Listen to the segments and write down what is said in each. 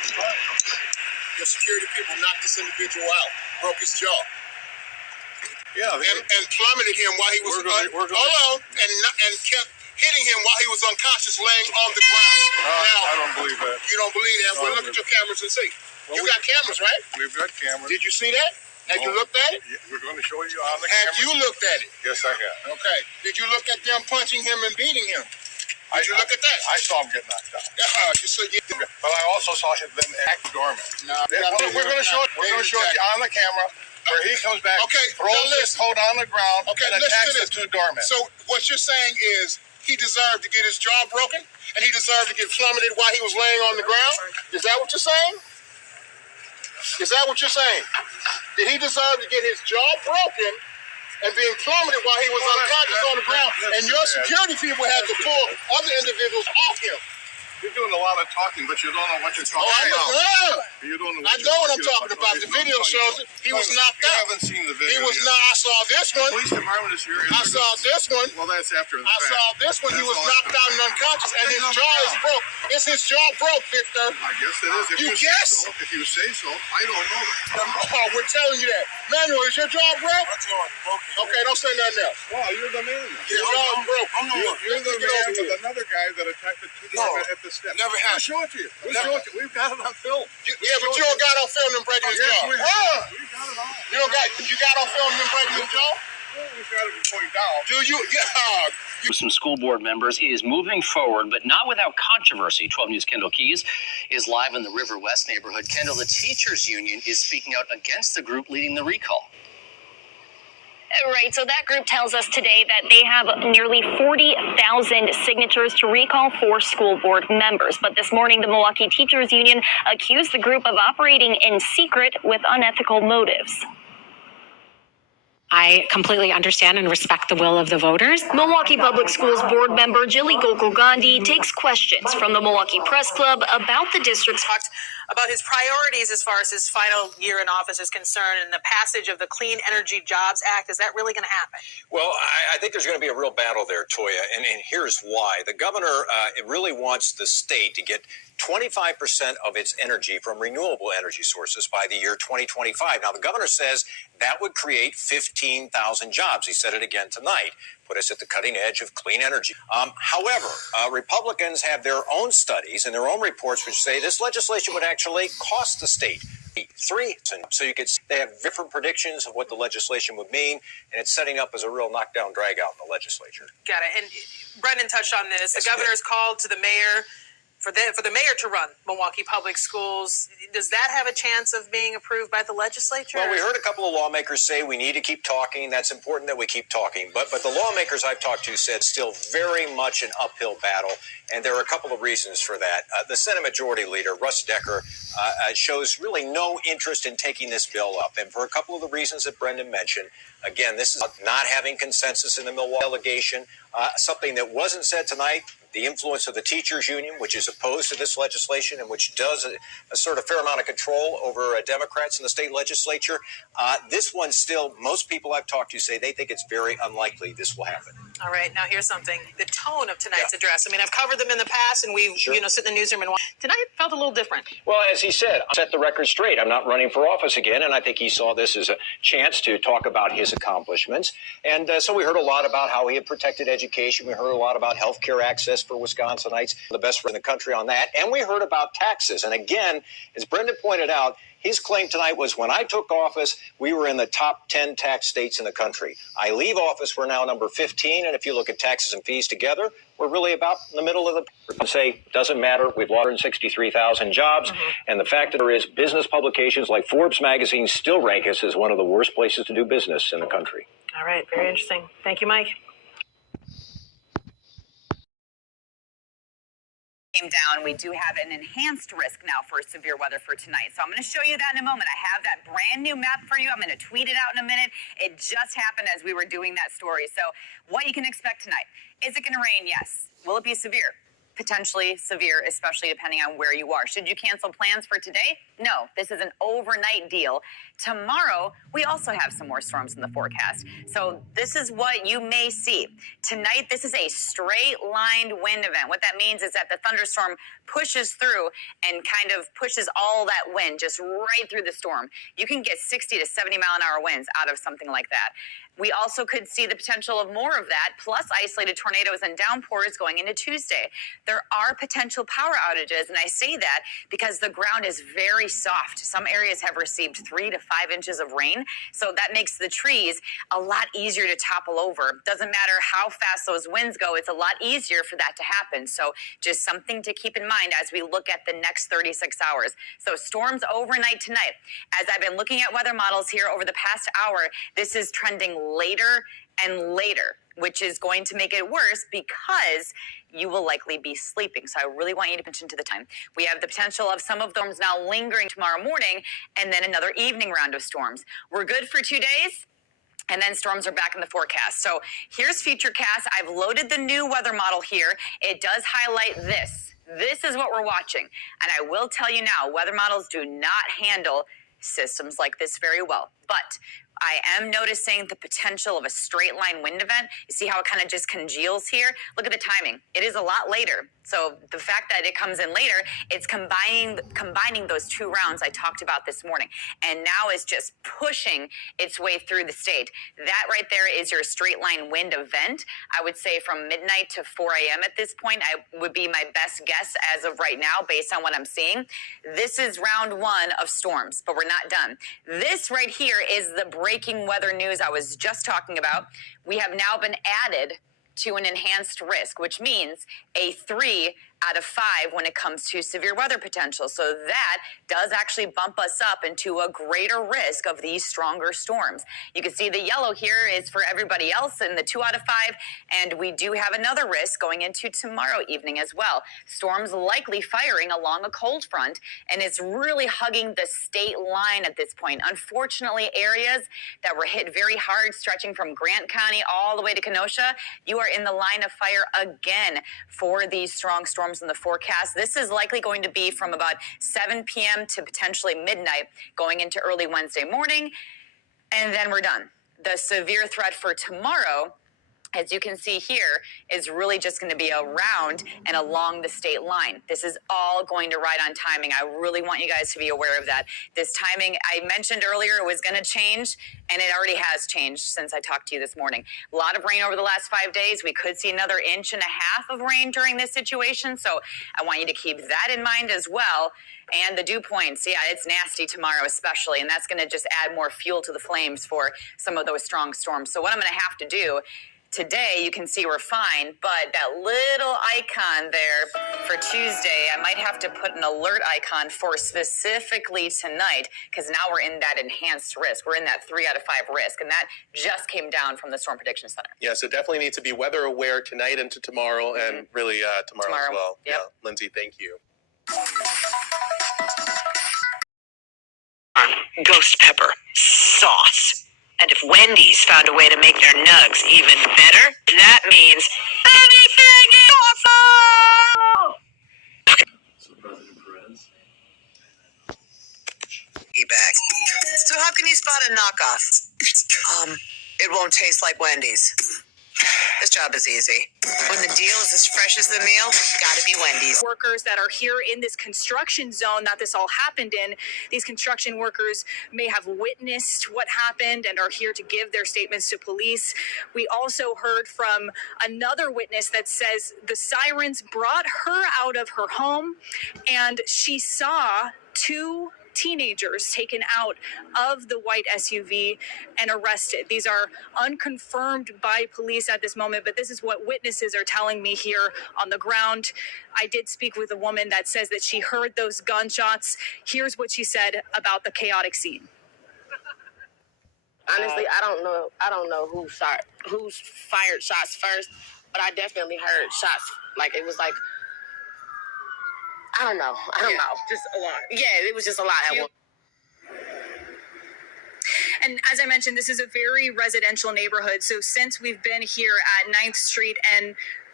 The security people knocked this individual out, broke his jaw. Yeah, and plummeted him while he was hold on, and kept hitting him while he was unconscious, laying on the ground. Now, I don't believe that. You don't believe that? Well, look at your cameras and see. Well, you got cameras, right? We've got cameras. Did you see that? Had you looked at it? We're going to show you on the camera. Have you looked at it? Yes, I have. Okay. Did you look at them punching him and beating him? Did you look at that? I saw him get knocked out. But I also saw him then act dormant. No, we're going to show it. We're going to show it on the camera where he comes back, throws his coat on the ground, and attacks the two doormen. So what you're saying is he deserved to get his jaw broken, and he deserved to get plummeted while he was laying on the ground? Is that what you're saying? Is that what you're saying? Did he deserve to get his jaw broken and being plummeted while he was unconscious on the ground, and your security people had to pull other individuals off him? You're doing a lot of talking, but you don't know what you're talking about. You don't know I know what I'm talking about. The video shows it. He was knocked out. You haven't seen the video. He was not. I saw this one. The police department is here. I saw this one. Well, that's after the I fact. saw this one. He was knocked out and unconscious, and his jaw is broke. Is his jaw broke, Victor? I guess it is. You guess? If you say so, I don't know that. Oh, we're telling you that. Manuel, is your jaw broke? My jaw is broken. Okay, don't say nothing else. Wow, you're the man. Your jaw broke. You're the man with another guy that attacked the two doormen at the step. Never happened. We'll show it to you. We'll show it to you. We've got it on film. Yeah, but you don't got on film them breaking his jaw. We got it on. You got on film them breaking his jaw? We've got it going down. Do you? Yeah. Some school board members is moving forward, but not without controversy. 12 News' Kendall Keys is live in the River West neighborhood. Kendall, the teachers union is speaking out against the group leading the recall. Right, so that group tells us today that they have nearly 40,000 signatures to recall 4 school board members. But this morning, the Milwaukee Teachers Union accused the group of operating in secret with unethical motives. I completely understand and respect the will of the voters. Milwaukee Public Schools board member Jilly Gokul Gandhi takes questions from the Milwaukee Press Club about the district's about his priorities as far as his final year in office is concerned and the passage of the Clean Energy Jobs Act. Is that really going to happen? Well, I think there's going to be a real battle there, Toya, and here's why. The governor really wants the state to get 25% of its energy from renewable energy sources by the year 2025. Now, the governor says that would create 15,000 jobs. He said it again tonight. Put us at the cutting edge of clean energy. However, Republicans have their own studies and their own reports which say this legislation would actually cost the state $3. So you could see they have different predictions of what the legislation would mean, and it's setting up as a real knockdown, drag out in the legislature. Got it. And Brendan touched on this. The governor's called to the mayor for the mayor to run Milwaukee Public Schools. Does that have a chance of being approved by the legislature? Well, we heard a couple of lawmakers say we need to keep talking. That's important that we keep talking. But the lawmakers I've talked to said still very much an uphill battle, and there are a couple of reasons for that. The Senate Majority Leader, Russ Decker, shows really no interest in taking this bill up, and for a couple of the reasons that Brendan mentioned. Again, this is not having consensus in the Milwaukee delegation. Something that wasn't said tonight, the influence of the teachers union, which is opposed to this legislation and which does a sort of fair amount of control over Democrats in the state legislature. This one still, most people I've talked to say they think it's very unlikely this will happen. All right, now here's something. The tone of tonight's address. I mean, I've covered them in the past, and we've sit in the newsroom and watch. Tonight felt a little different. Well, as he said, I set the record straight. I'm not running for office again, and I think he saw this as a chance to talk about his accomplishments. And so we heard a lot about how he had protected education. We heard a lot about health care access for Wisconsinites, the best in the country on that. And we heard about taxes. And again, as Brendan pointed out, his claim tonight was when I took office, we were in the top 10 tax states in the country. I leave office, we're now number 15. And if you look at taxes and fees together, we're really about in the middle of the say, doesn't matter. We've lost 163,000 jobs. And the fact that there is business publications like Forbes magazine still rank us as one of the worst places to do business in the country. All right. Very interesting. Thank you, Mike. Came down. We do have an enhanced risk now for severe weather for tonight. So I'm going to show you that in a moment. I have that brand new map for you. I'm going to tweet it out in a minute. It just happened as we were doing that story. So what you can expect tonight. Is it going to rain? Yes. Will it be severe? potentially severe, especially depending on where you are. Should you cancel plans for today? No, this is an overnight deal. Tomorrow, we also have some more storms in the forecast. So this is what you may see. Tonight, this is a straight-lined wind event. What that means is that the thunderstorm pushes through and kind of pushes all that wind just right through the storm. You can get 60 to 70 mile an hour winds out of something like that. We also could see the potential of more of that, plus isolated tornadoes and downpours going into Tuesday. There are potential power outages, and I say that because the ground is very soft. Some areas have received 3 to 5 inches of rain, so that makes the trees a lot easier to topple over. Doesn't matter how fast those winds go, it's a lot easier for that to happen. So just something to keep in mind as we look at the next 36 hours. So storms overnight tonight. As I've been looking at weather models here over the past hour, this is trending later and later, which is going to make it worse because you will likely be sleeping. So I really want you to pay attention to the time. We have the potential of some of them now lingering tomorrow morning and then another evening round of storms. We're good for 2 days. And then storms are back in the forecast. So here's Futurecast. I've loaded the new weather model here. It does highlight this. This is what we're watching. And I will tell you now, weather models do not handle systems like this very well. But I am noticing the potential of a straight line wind event. You see how it kind of just congeals here? Look at the timing. It is a lot later. So the fact that it comes in later, it's combining those 2 rounds I talked about this morning. And now is just pushing its way through the state. That right there is your straight line wind event. I would say from midnight to 4 a.m. at this point, would be my best guess as of right now based on what I'm seeing. This is round 1 of storms, but we're not done. This right here is the breaking weather news I was just talking about. We have now been added to an enhanced risk, which means a 3 out of 5 when it comes to severe weather potential. So that does actually bump us up into a greater risk of these stronger storms. You can see the yellow here is for everybody else in the 2 out of 5. And we do have another risk going into tomorrow evening as well. Storms likely firing along a cold front, and it's really hugging the state line at this point. Unfortunately, areas that were hit very hard, stretching from Grant County all the way to Kenosha, you are in the line of fire again for these strong storms in the forecast. This is likely going to be from about 7 p.m. to potentially midnight going into early Wednesday morning, and then we're done. The severe threat for tomorrow, as you can see here, is really just going to be around and along the state line. This is all going to ride on timing. I really want you guys to be aware of that. This timing, I mentioned earlier, it was going to change, and it already has changed since I talked to you this morning. A lot of rain over the last 5 days. We could see another 1.5 inches of rain during this situation, so I want you to keep that in mind as well. And the dew points, yeah, it's nasty tomorrow especially, and that's going to just add more fuel to the flames for some of those strong storms. So what I'm going to have to do today, you can see we're fine, but that little icon there for Tuesday, I might have to put an alert icon for specifically tonight, because now we're in that enhanced risk. We're in that 3 out of 5 risk, and that just came down from the Storm Prediction Center. Yeah, so definitely need to be weather aware tonight into tomorrow, and really tomorrow as well. Yep. Yeah, Lindsay, thank you. Ghost pepper sauce. And if Wendy's found a way to make their nugs even better, that means anything is awesome! E-bag. So how can you spot a knockoff? It won't taste like Wendy's. This job is easy. When the deal is as fresh as the meal, gotta be Wendy's. Workers that are here in this construction zone that this all happened in, these construction workers may have witnessed what happened and are here to give their statements to police. We also heard from another witness that says the sirens brought her out of her home and she saw 2 teenagers taken out of the white SUV and arrested. These are unconfirmed by police at this moment, but this is what witnesses are telling me here on the ground. I did speak with a woman that says that she heard those gunshots. Here's what she said about the chaotic scene. Honestly, I don't know who fired shots first, but I definitely heard shots. Like, it was like, I don't know. Just a lot. Yeah, it was just a lot at once. And as I mentioned, this is a very residential neighborhood. So since we've been here at 9th Street and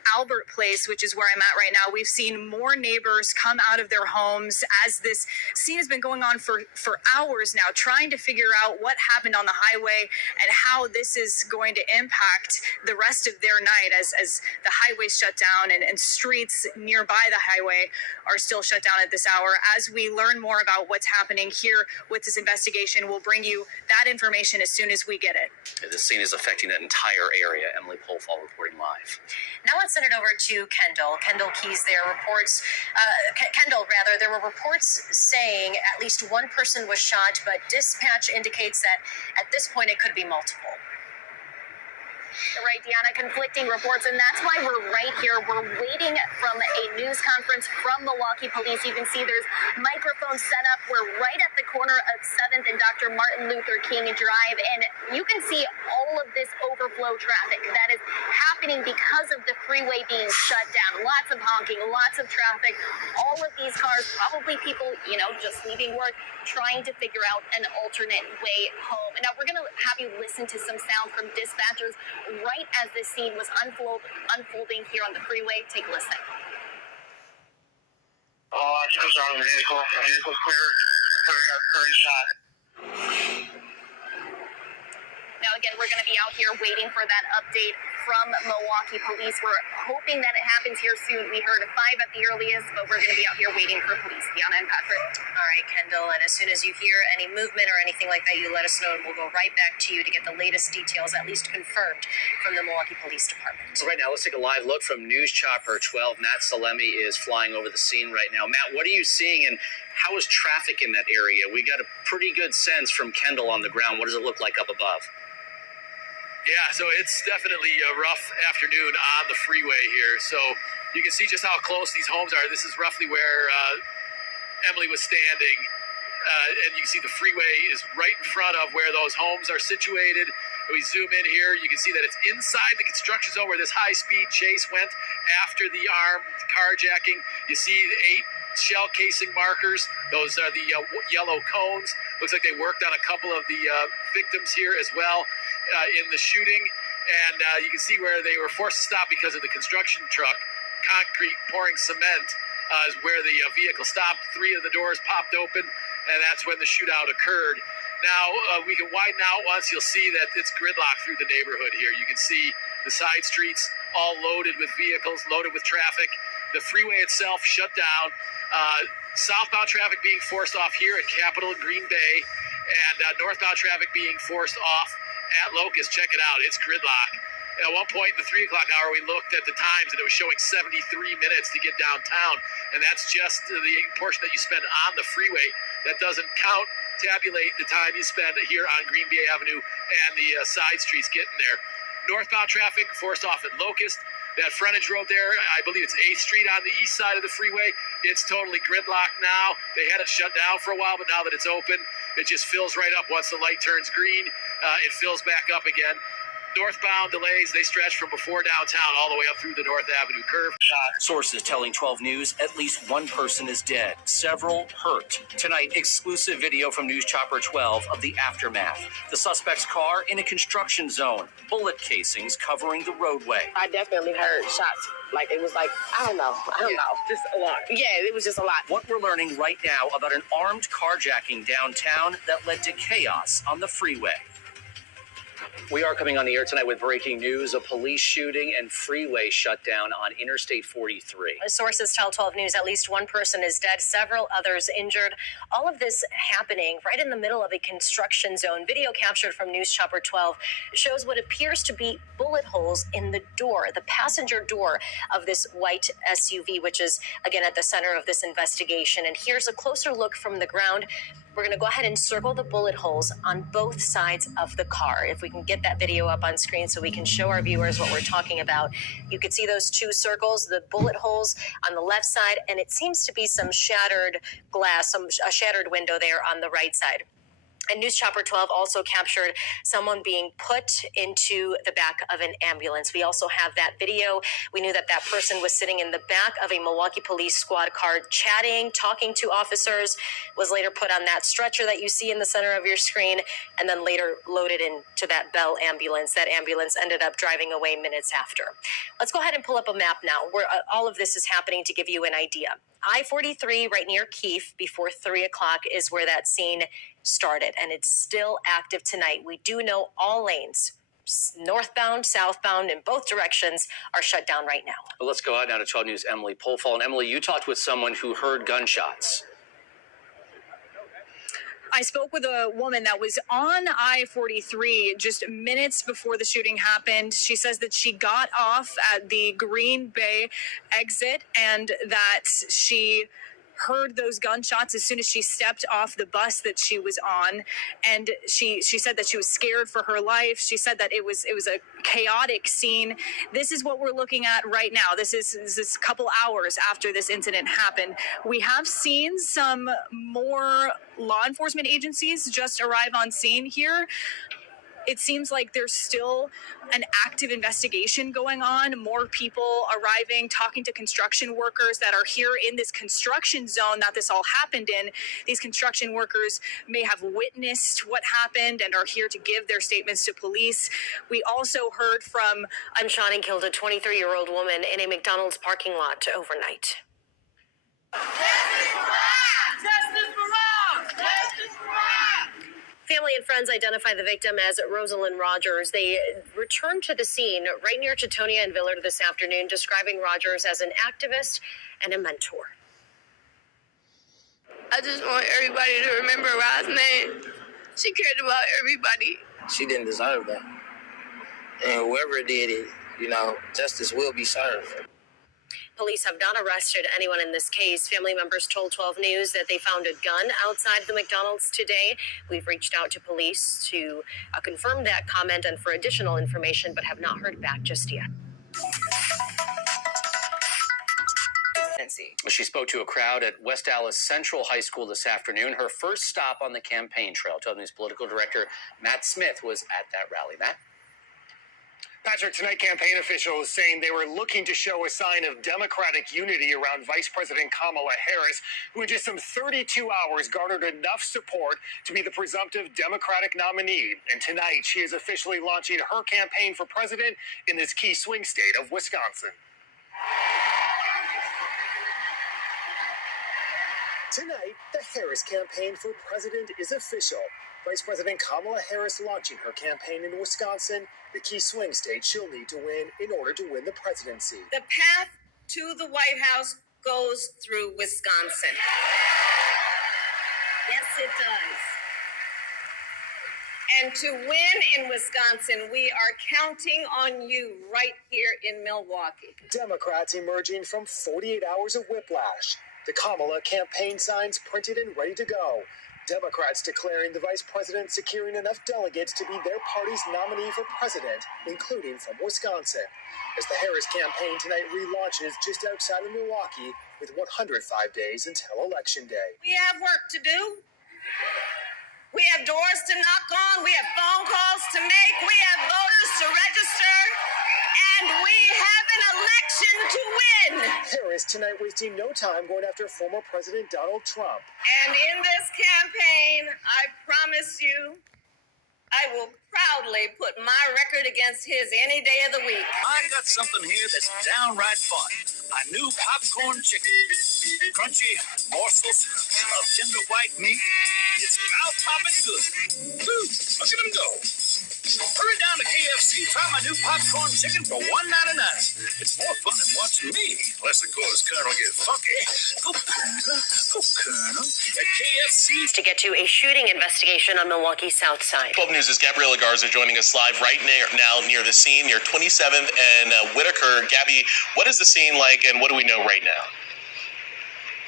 Albert Place, which is where I'm at right now, we've seen more neighbors come out of their homes as this scene has been going on for hours now, trying to figure out what happened on the highway and how this is going to impact the rest of their night as the highway shut down and streets nearby the highway are still shut down at this hour. As we learn more about what's happening here with this investigation, we'll bring you that information as soon as we get it. This scene is affecting that entire area. Emily Polfall reporting live. Now let's send it over to Kendall. Kendall Keys, there were reports saying at least one person was shot, but dispatch indicates that at this point it could be multiple. Right, Deanna, conflicting reports, and that's why we're right here. We're waiting from a news conference from Milwaukee Police. You can see there's microphones set up. We're right at the corner of 7th and Dr. Martin Luther King Drive, and you can see all of this overflow traffic that is happening because of the freeway being shut down. Lots of honking, lots of traffic. All of these cars, probably people, just leaving work, trying to figure out an alternate way home. And now we're going to have you listen to some sound from dispatchers right as this scene was unfolding here on the freeway. Take a listen. Occupants are on the vehicle. Vehicle clear. Curry shot. Now, again, we're going to be out here waiting for that update from Milwaukee Police. We're hoping that it happens here soon. We heard 5 at the earliest, but we're going to be out here waiting for police. Deanna and Patrick. All right, Kendall, and as soon as you hear any movement or anything like that, you let us know, and we'll go right back to you to get the latest details, at least confirmed, from the Milwaukee Police Department. So right now, let's take a live look from News Chopper 12. Matt Salemi is flying over the scene right now. Matt, what are you seeing, and how is traffic in that area? We got a pretty good sense from Kendall on the ground. What does it look like up above? Yeah, so it's definitely a rough afternoon on the freeway here. So you can see just how close these homes are. This is roughly where Emily was standing. And you can see the freeway is right in front of where those homes are situated. We zoom in here, you can see that it's inside the construction zone where this high-speed chase went after the armed carjacking. You see the 8 shell casing markers. Those are the yellow cones. Looks like they worked on a couple of the victims here as well. In the shooting, and you can see where they were forced to stop because of the construction truck. Concrete pouring cement is where the vehicle stopped. 3 of the doors popped open, and that's when the shootout occurred. Now, we can widen out once. You'll see that it's gridlock through the neighborhood here. You can see the side streets all loaded with vehicles, loaded with traffic. The freeway itself shut down. Southbound traffic being forced off here at Capitol and Green Bay, and northbound traffic being forced off at Locust. Check it out, it's gridlock. At one point in the 3 o'clock hour, we looked at the times and it was showing 73 minutes to get downtown, and that's just the portion that you spend on the freeway. That doesn't tabulate the time you spend here on Green Bay Avenue and the side streets getting there. Northbound traffic forced off at Locust. That frontage road there, I believe it's 8th Street on the east side of the freeway. It's totally gridlocked now. They had it shut down for a while, but now that it's open, it just fills right up. Once the light turns green, it fills back up again. Northbound delays, they stretch from before downtown all the way up through the North Avenue curve. Sources telling 12 News at least one person is dead, several hurt. Tonight, exclusive video from News Chopper 12 of the aftermath. The suspect's car in a construction zone, bullet casings covering the roadway. I definitely heard shots. Like, it was like, I don't know. Just a lot. Yeah, it was just a lot. What we're learning right now about an armed carjacking downtown that led to chaos on the freeway. We are coming on the air tonight with breaking news: a police shooting and freeway shutdown on Interstate 43. Sources tell 12 News at least one person is dead, several others injured. All of this happening right in the middle of a construction zone. Video captured from News Chopper 12 shows what appears to be bullet holes in the door, the passenger door of this white SUV, which is, again, at the center of this investigation. And here's a closer look from the ground. We're going to go ahead and circle the bullet holes on both sides of the car. If we can get that video up on screen so we can show our viewers what we're talking about. You could see those 2 circles, the bullet holes on the left side, and it seems to be some shattered glass, a shattered window there on the right side. And News Chopper 12 also captured someone being put into the back of an ambulance. We also have that video. We knew that that person was sitting in the back of a Milwaukee police squad car chatting, talking to officers, was later put on that stretcher that you see in the center of your screen, and then later loaded into that Bell ambulance. That ambulance ended up driving away minutes after. Let's go ahead and pull up a map now where all of this is happening to give you an idea. I-43 right near Keefe before 3 o'clock is where that scene started, and it's still active tonight. We do know all lanes, northbound, southbound, in both directions, are shut down right now. Well, let's go out now to 12 News' Emily Polfall. And Emily, you talked with someone who heard gunshots. I spoke with a woman that was on I-43 just minutes before the shooting happened. She says that she got off at the Green Bay exit and that she heard those gunshots as soon as she stepped off the bus that she was on, and she said that she was scared for her life. She said that it was a chaotic scene. This is what we're looking at right now. This is a couple hours after this incident happened. We have seen some more law enforcement agencies just arrive on scene here. It seems like there's still an active investigation going on. More people arriving, talking to construction workers that are here in this construction zone that this all happened in. These construction workers may have witnessed what happened and are here to give their statements to police. We also heard from... Gunshotting killed a 23-year-old woman in a McDonald's parking lot overnight. Justice for all! Justice for all! Justice for all! Family and friends identify the victim as Rosalind Rogers. They returned to the scene right near Teutonia and Villard this afternoon, describing Rogers as an activist and a mentor. I just want everybody to remember Rod's name. She cared about everybody. She didn't deserve that. And whoever did it, justice will be served. Police have not arrested anyone in this case. Family members told 12 News that they found a gun outside the McDonald's today. We've reached out to police to confirm that comment and for additional information, but have not heard back just yet. She spoke to a crowd at West Dallas Central High School this afternoon. Her first stop on the campaign trail. 12 News political director Matt Smith was at that rally. Matt? Patrick, tonight campaign officials saying they were looking to show a sign of Democratic unity around Vice President Kamala Harris, who in just some 32 hours garnered enough support to be the presumptive Democratic nominee. And tonight she is officially launching her campaign for president in this key swing state of Wisconsin. Tonight, the Harris campaign for president is official. Vice President Kamala Harris launching her campaign in Wisconsin, the key swing state she'll need to win in order to win the presidency. The path to the White House goes through Wisconsin. Yes, it does. And to win in Wisconsin, we are counting on you right here in Milwaukee. Democrats emerging from 48 hours of whiplash. The Kamala campaign signs printed and ready to go. Democrats declaring the vice president securing enough delegates to be their party's nominee for president, including from Wisconsin. As the Harris campaign tonight relaunches just outside of Milwaukee with 105 days until Election Day. We have work to do. We have doors to knock on. We have phone calls to make. We have voters to register. And we have an election to win. Harris tonight wasting no time going after former President Donald Trump. And in this campaign, I promise you, I will proudly put my record against his any day of the week. I got something here that's downright fun. A new popcorn chicken. Crunchy morsels of tender white meat. It's mouth-popping good. Ooh, look at him go. Hurry down to KFC, try my new popcorn chicken for $1.99. It's more fun than watching me. Unless, of course, Colonel gets funky. Go, Colonel. Go, Colonel. At KFC. To get to a shooting investigation on Milwaukee's South Side. 12 News' Gabriella Garza joining us live right now near the scene, near 27th and Whitaker. Gabby, what is the scene like and what do we know right now?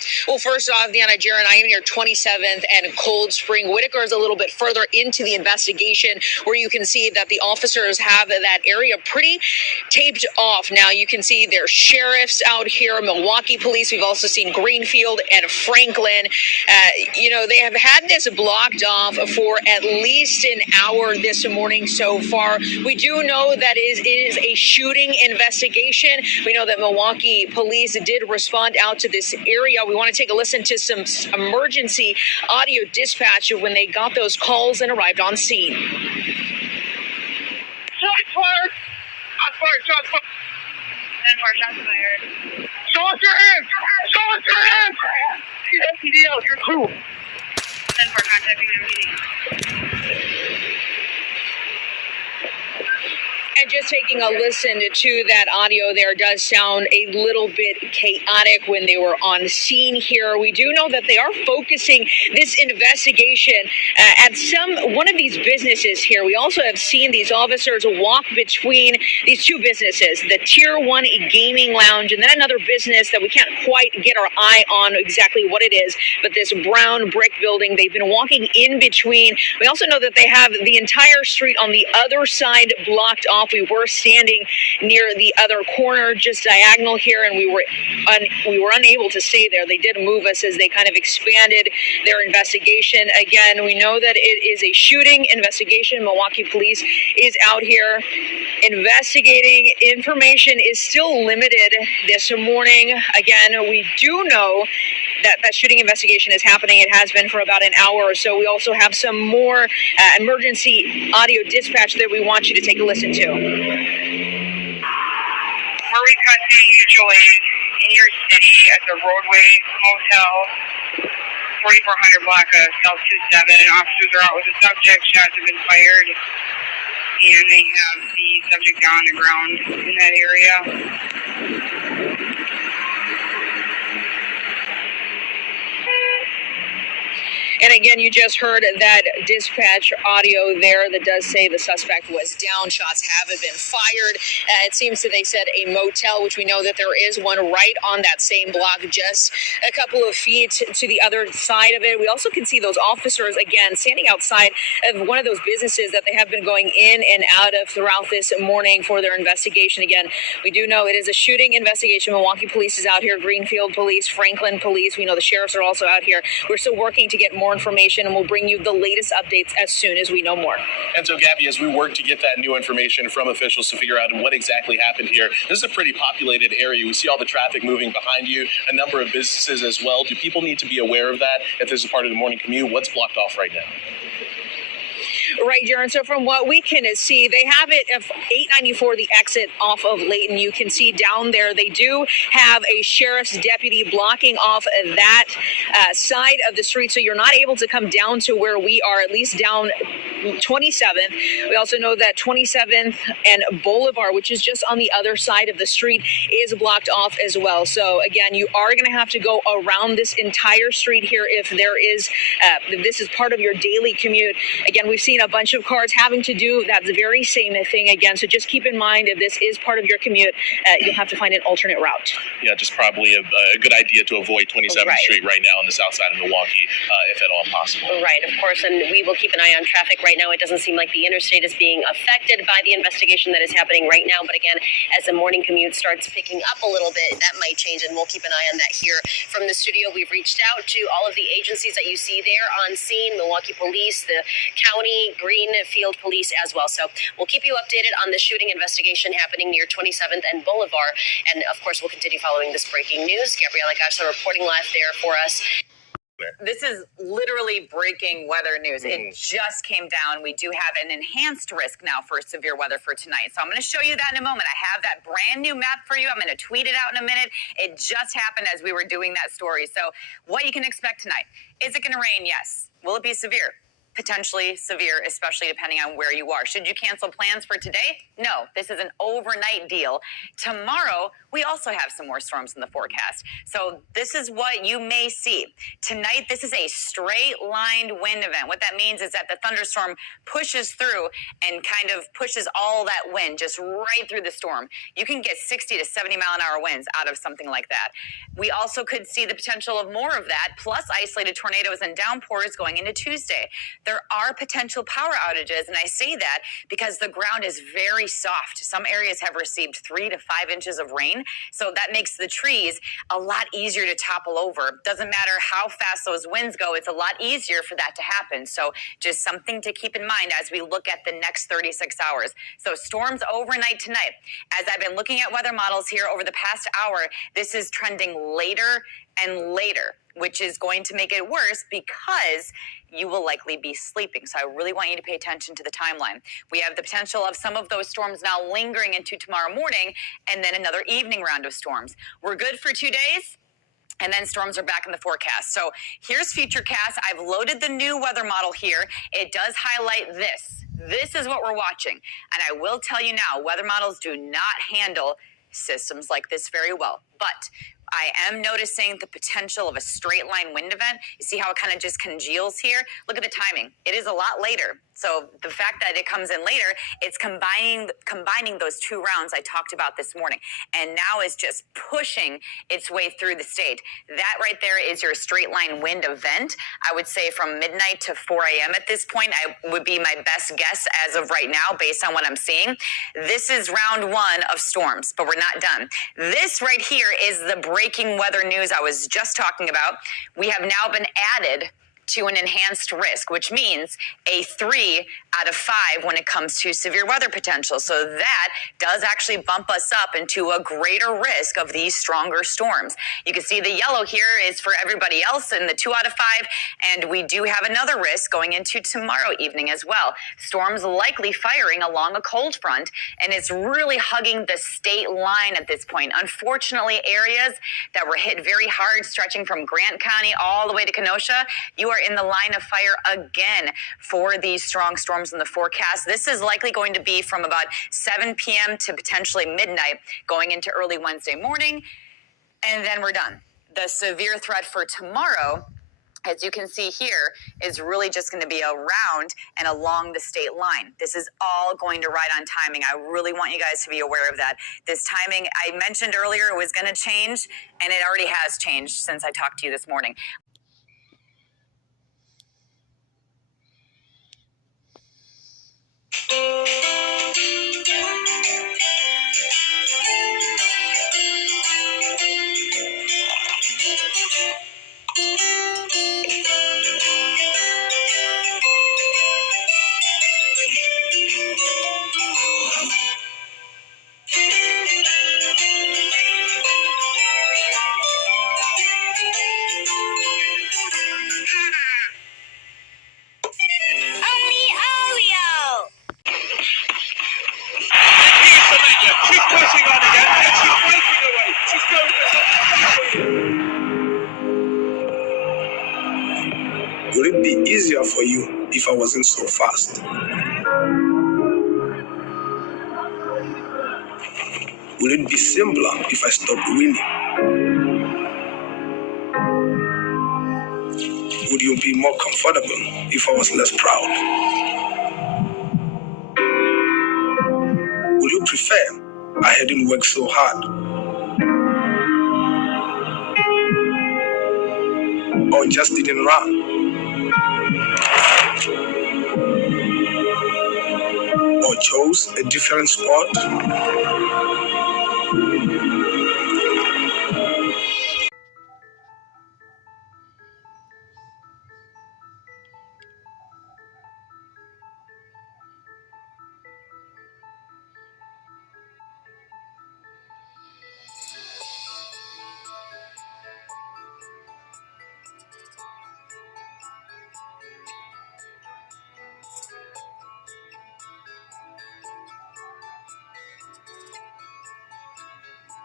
Well, first off, Deanna, Jaron, I am near 27th and Cold Spring. Whitaker is a little bit further into the investigation, where you can see that the officers have that area pretty taped off. Now, you can see there's sheriffs out here, Milwaukee police. We've also seen Greenfield and Franklin. They have had this blocked off for at least an hour this morning so far. We do know that it is a shooting investigation. We know that Milwaukee police did respond out to this area. We want to take a listen to some emergency audio dispatch when they got those calls and arrived on scene. Shots fired! Shots fired! 10-4, shots fired. Show us your hands! Show us your hands! CDL, your crew. 10-4, contacting MPD. And just taking a listen to that audio there does sound a little bit chaotic when they were on scene here. We do know that they are focusing this investigation at one of these businesses here. We also have seen these officers walk between these two businesses, the Tier 1 Gaming Lounge and then another business that we can't quite get our eye on exactly what it is, but this brown brick building. They've been walking in between. We also know that they have the entire street on the other side blocked off. We were standing near the other corner, just diagonal here, and we were unable to stay there. They did move us as they kind of expanded their investigation. Again, we know that it is a shooting investigation. Milwaukee police is out here investigating. Information is still limited this morning. Again, we do know that shooting investigation is happening. It has been for about an hour or so. We also have some more emergency audio dispatch that we want you to take a listen to. We're requesting usually in your city at the Roadway Motel, 4400 block of South 27. Officers are out with the subject. Shots have been fired, and they have the subject down on the ground in that area. And again, you just heard that dispatch audio there that does say the suspect was down. Shots haven't been fired. It seems that they said a motel, which we know that there is one right on that same block, just a couple of feet to the other side of it. We also can see those officers, again, standing outside of one of those businesses that they have been going in and out of throughout this morning for their investigation. Again, we do know it is a shooting investigation. Milwaukee police is out here, Greenfield police, Franklin police. We know the sheriffs are also out here. We're still working to get more information, and we'll bring you the latest updates as soon as we know more. And so, Gabby, as we work to get that new information from officials to figure out what exactly happened here, this is a pretty populated area. We see all the traffic moving behind you, a number of businesses as well. Do people need to be aware of that if this is part of the morning commute? What's blocked off right now? Right, Jaron. So from what we can see, they have it of 894, the exit off of Layton. You can see down there they do have a sheriff's deputy blocking off that side of the street. So you're not able to come down to where we are, at least down 27th. We also know that 27th and Boulevard, which is just on the other side of the street, is blocked off as well. So again, you are going to have to go around this entire street here if there is, if this is part of your daily commute. Again, we've seen a bunch of cars having to do that very same thing again. So just keep in mind, if this is part of your commute, you'll have to find an alternate route. Yeah, just probably a good idea to avoid 27th Street right now on the south side of Milwaukee, if at all possible. Right, of course, and we will keep an eye on traffic. Right now, it doesn't seem like the interstate is being affected by the investigation that is happening right now. But again, as the morning commute starts picking up a little bit, that might change, and we'll keep an eye on that here from the studio. We've reached out to all of the agencies that you see there on scene, Milwaukee Police, the county, Greenfield Police as well. So we'll keep you updated on the shooting investigation happening near 27th and Boulevard. And of course, we'll continue following this breaking news. Gabriella Gasha reporting live there for us. This is literally breaking weather news. It just came down. We do have an enhanced risk now for severe weather for tonight. So I'm going to show you that in a moment. I have that brand new map for you. I'm going to tweet it out in a minute. It just happened as we were doing that story. So what you can expect tonight. Is it going to rain? Yes. Will it be severe? potentially severe, especially depending on where you are. Should you cancel plans for today? No, this is an overnight deal. Tomorrow, we also have some more storms in the forecast. So this is what you may see. Tonight, this is a straight-lined wind event. What that means is that the thunderstorm pushes through and kind of pushes all that wind just right through the storm. You can get 60 to 70 mile an hour winds out of something like that. We also could see the potential of more of that, plus isolated tornadoes and downpours going into Tuesday. There are potential power outages, and I say that because the ground is very soft. Some areas have received 3 to 5 inches of rain, so that makes the trees a lot easier to topple over. Doesn't matter how fast those winds go, it's a lot easier for that to happen. So just something to keep in mind as we look at the next 36 hours. So storms overnight tonight. As I've been looking at weather models here over the past hour, this is trending later and later, which is going to make it worse because you will likely be sleeping. So I really want you to pay attention to the timeline. We have the potential of some of those storms now lingering into tomorrow morning and then another evening round of storms. We're good for 2 days. And then storms are back in the forecast. So here's Futurecast. I've loaded the new weather model here. It does highlight this. This is what we're watching. And I will tell you now, weather models do not handle systems like this very well. But I am noticing the potential of a straight line wind event. You see how it kind of just congeals here? Look at the timing. It is a lot later. So the fact that it comes in later, it's combining those 2 rounds I talked about this morning. And now it's just pushing its way through the state. That right there is your straight line wind event. I would say from midnight to 4 a.m. at this point, would be my best guess as of right now based on what I'm seeing. This is round 1 of storms, but we're not done. This right here is the breaking weather news I was just talking about. We have now been added to an enhanced risk, which means a 3 out of 5 when it comes to severe weather potential. So that does actually bump us up into a greater risk of these stronger storms. You can see the yellow here is for everybody else in the 2 out of 5, and we do have another risk going into tomorrow evening as well. Storms likely firing along a cold front, and it's really hugging the state line at this point. Unfortunately, areas that were hit very hard, stretching from Grant County all the way to Kenosha, you are in the line of fire again for these strong storms in the forecast. This is likely going to be from about 7 p.m. to potentially midnight going into early Wednesday morning, and then we're done. The severe threat for tomorrow, as you can see here, is really just going to be around and along the state line. This is all going to ride on timing. I really want you guys to be aware of that. This timing, I mentioned earlier, it was going to change, and it already has changed since I talked to you this morning. She's pushing on again, and she's breaking away. She's going for Would it be easier for you if I wasn't so fast? Would it be simpler if I stopped winning? Would you be more comfortable if I was less proud? Would you prefer I hadn't worked so hard? Or just didn't run? Or chose a different sport?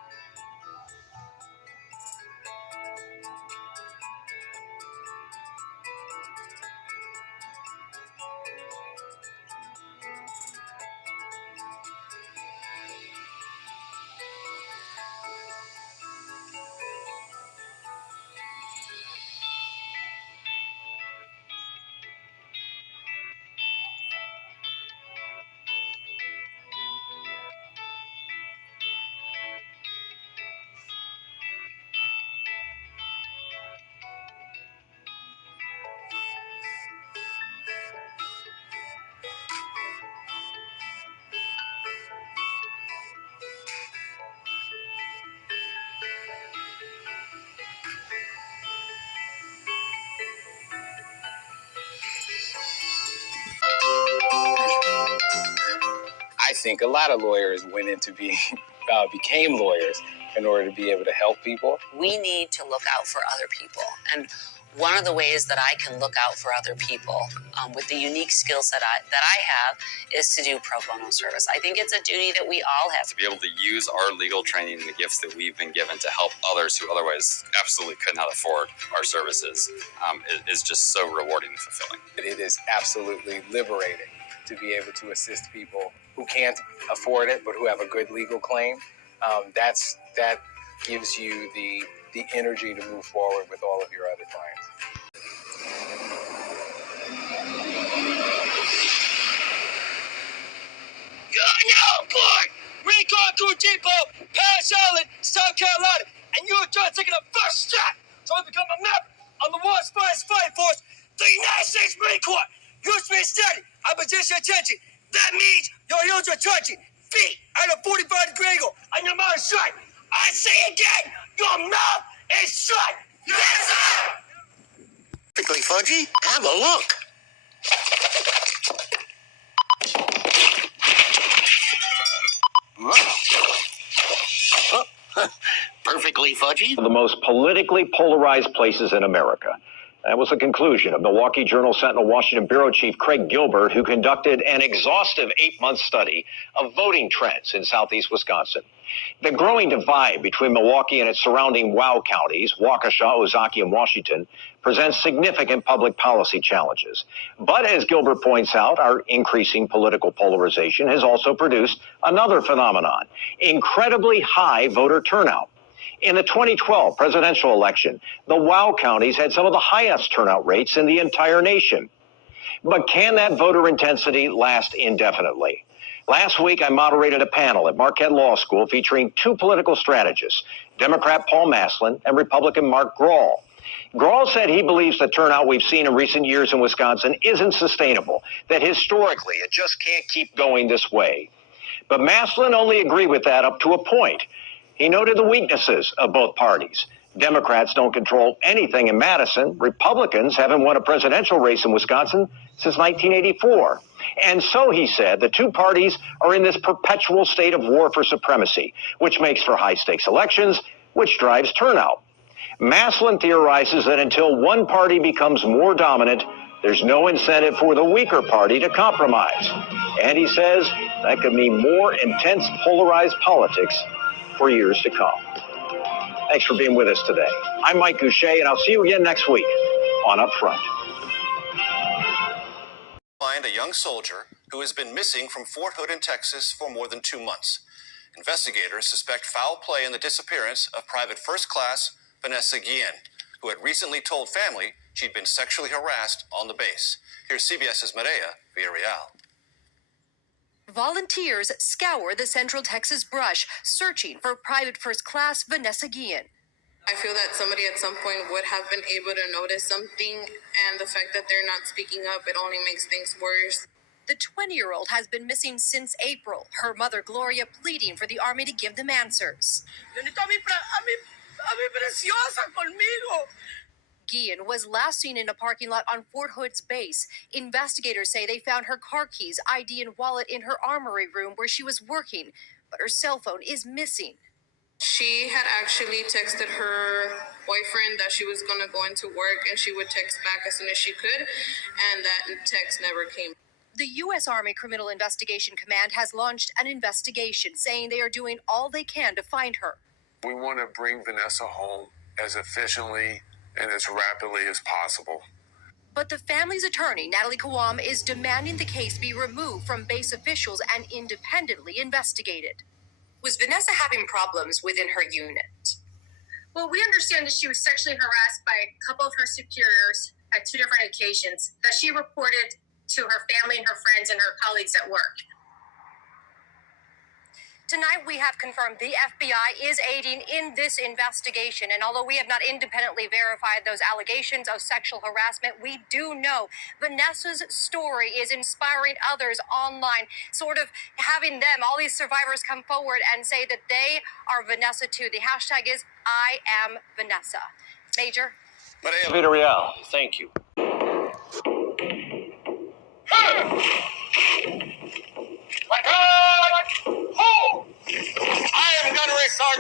think a lot of lawyers went into being, became lawyers in order to be able to help people. We need to look out for other people. And one of the ways that I can look out for other people with the unique skill set that I have is to do pro bono service. I think it's a duty that we all have. To be able to use our legal training and the gifts that we've been given to help others who otherwise absolutely could not afford our services is just so rewarding and fulfilling. It is absolutely liberating to be able to assist people who can't afford it but who have a good legal claim. That gives you the energy to move forward with all of your other clients. Yo, boy! We're going through Depot, Paris Island, South Carolina, and you're just taking the first step toward becoming a member of the world's finest fighting force, the United States Marine Corps. Use me steady. I position attention. That means your heels are touching. Feet at a 45-degree angle, and your mouth is shut. I say again, your mouth is shut. Yes, sir! Perfectly fudgy? Have a look. Perfectly fudgy? The most politically polarized places in America. That was the conclusion of Milwaukee Journal Sentinel Washington Bureau Chief Craig Gilbert, who conducted an exhaustive 8-month study of voting trends in southeast Wisconsin. The growing divide between Milwaukee and its surrounding WOW counties, Waukesha, Ozaukee, and Washington, presents significant public policy challenges. But as Gilbert points out, our increasing political polarization has also produced another phenomenon: incredibly high voter turnout. In the 2012 presidential election, the WOW counties had some of the highest turnout rates in the entire nation. But can that voter intensity last indefinitely? Last week, I moderated a panel at Marquette Law School featuring two political strategists, Democrat Paul Maslin and Republican Mark Grahl. Grahl said he believes the turnout we've seen in recent years in Wisconsin isn't sustainable, that historically it just can't keep going this way. But Maslin only agreed with that up to a point. He noted the weaknesses of both parties. Democrats don't control anything in Madison. Republicans haven't won a presidential race in Wisconsin since 1984. And so, he said, the two parties are in this perpetual state of war for supremacy, which makes for high-stakes elections, which drives turnout. Maslin theorizes that until one party becomes more dominant, there's no incentive for the weaker party to compromise. And he says that could mean more intense polarized politics for years to come. Thanks for being with us today. I'm Mike Goucher, and I'll see you again next week on Upfront. Find a young soldier who has been missing from Fort Hood in Texas for more than 2 months. Investigators suspect foul play in the disappearance of Private First Class Vanessa Guillen, who had recently told family she'd been sexually harassed on the base. Here's CBS's Maria Villarreal. Volunteers scour the Central Texas brush, searching for Private First Class Vanessa Guillen. I feel that somebody at some point would have been able to notice something, and the fact that they're not speaking up, it only makes things worse. The 20-year-old has been missing since April, her mother Gloria pleading for the Army to give them answers. Guillen was last seen in a parking lot on Fort Hood's base. Investigators say they found her car keys, ID, and wallet in her armory room where she was working, but her cell phone is missing. She had actually texted her boyfriend that she was going to go into work, and she would text back as soon as she could, and that text never came. The U.S. Army Criminal Investigation Command has launched an investigation, saying they are doing all they can to find her. We want to bring Vanessa home as efficiently and as rapidly as possible. But the family's attorney, Natalie Kawam, is demanding the case be removed from base officials and independently investigated. Was Vanessa having problems within her unit? Well, we understand that she was sexually harassed by a couple of her superiors at 2 different occasions that she reported to her family and her friends and her colleagues at work. Tonight, we have confirmed the FBI is aiding in this investigation. And although we have not independently verified those allegations of sexual harassment, we do know Vanessa's story is inspiring others online, sort of having them, all these survivors, come forward and say that they are Vanessa too. The hashtag is I am Vanessa. Major? Maria Villarreal, thank you. My God!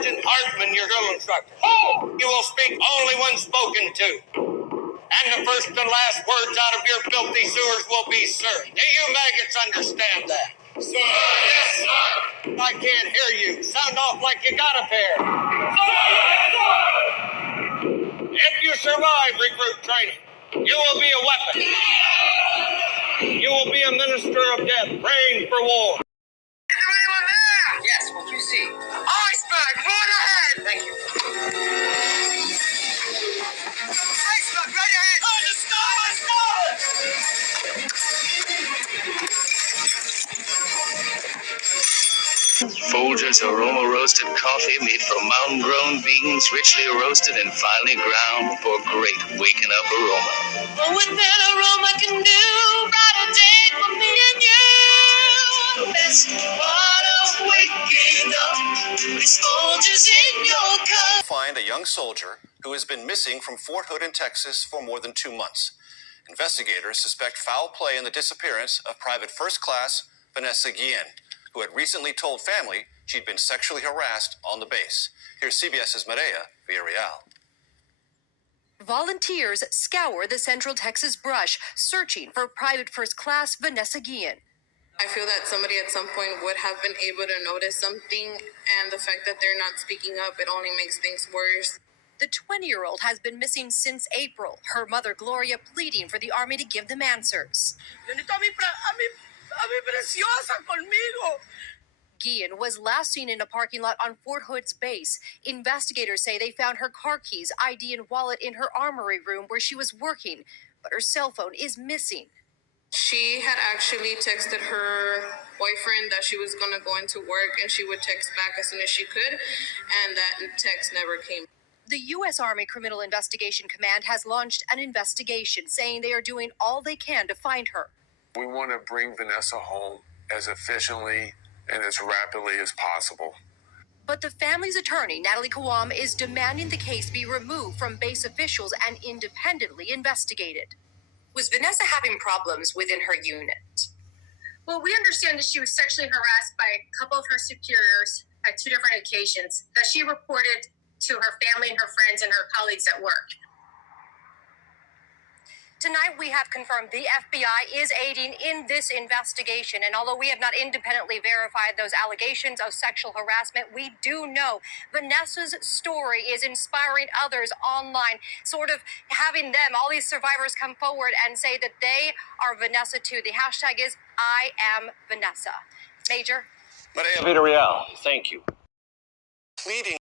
Sergeant Hartman, your drill instructor. You will speak only when spoken to. And the first and last words out of your filthy sewers will be, sir. Do you maggots understand that? Sir, yes, sir. I can't hear you. Sound off like you got a pair. Sir, yes, sir. If you survive recruit training, you will be a weapon. You will be a minister of death, praying for war. Is there anyone there? Yes, what you see? Iceberg, right ahead. Thank you. Iceberg, right ahead. Stop it, stop it. Folgers aroma roasted coffee made from mountain-grown beans, richly roasted and finely ground for great waking up aroma. Oh, what that aroma can do, brighter day for me and you. The best part of waking up is Folgers in your cup. Find a young soldier who has been missing from Fort Hood in Texas for more than 2 months. Investigators suspect foul play in the disappearance of Private First Class Vanessa Guillen, who had recently told family she'd been sexually harassed on the base. Here's CBS's Maria Villarreal. Volunteers scour the Central Texas brush, searching for Private First Class Vanessa Guillen. I feel that somebody at some point would have been able to notice something, and the fact that they're not speaking up, it only makes things worse. The 20-year-old has been missing since April, her mother Gloria pleading for the Army to give them answers. Guillen was last seen in a parking lot on Fort Hood's base. Investigators say they found her car keys, ID, and wallet in her armory room where she was working, but her cell phone is missing. She had actually texted her boyfriend that she was going to go into work, and she would text back as soon as she could, and that text never came. The U.S. Army Criminal Investigation Command has launched an investigation, saying they are doing all they can to find her. We want to bring Vanessa home as efficiently and as rapidly as possible. But the family's attorney, Natalie Kawam, is demanding the case be removed from base officials and independently investigated. Was Vanessa having problems within her unit? Well, we understand that she was sexually harassed by a couple of her superiors at 2 different occasions that she reported to her family and her friends and her colleagues at work. Tonight, we have confirmed the FBI is aiding in this investigation. And although we have not independently verified those allegations of sexual harassment, we do know Vanessa's story is inspiring others online, sort of having them, all these survivors, come forward and say that they are Vanessa too. The hashtag is I am Vanessa. Major? Maria Villarreal, thank you. Pleading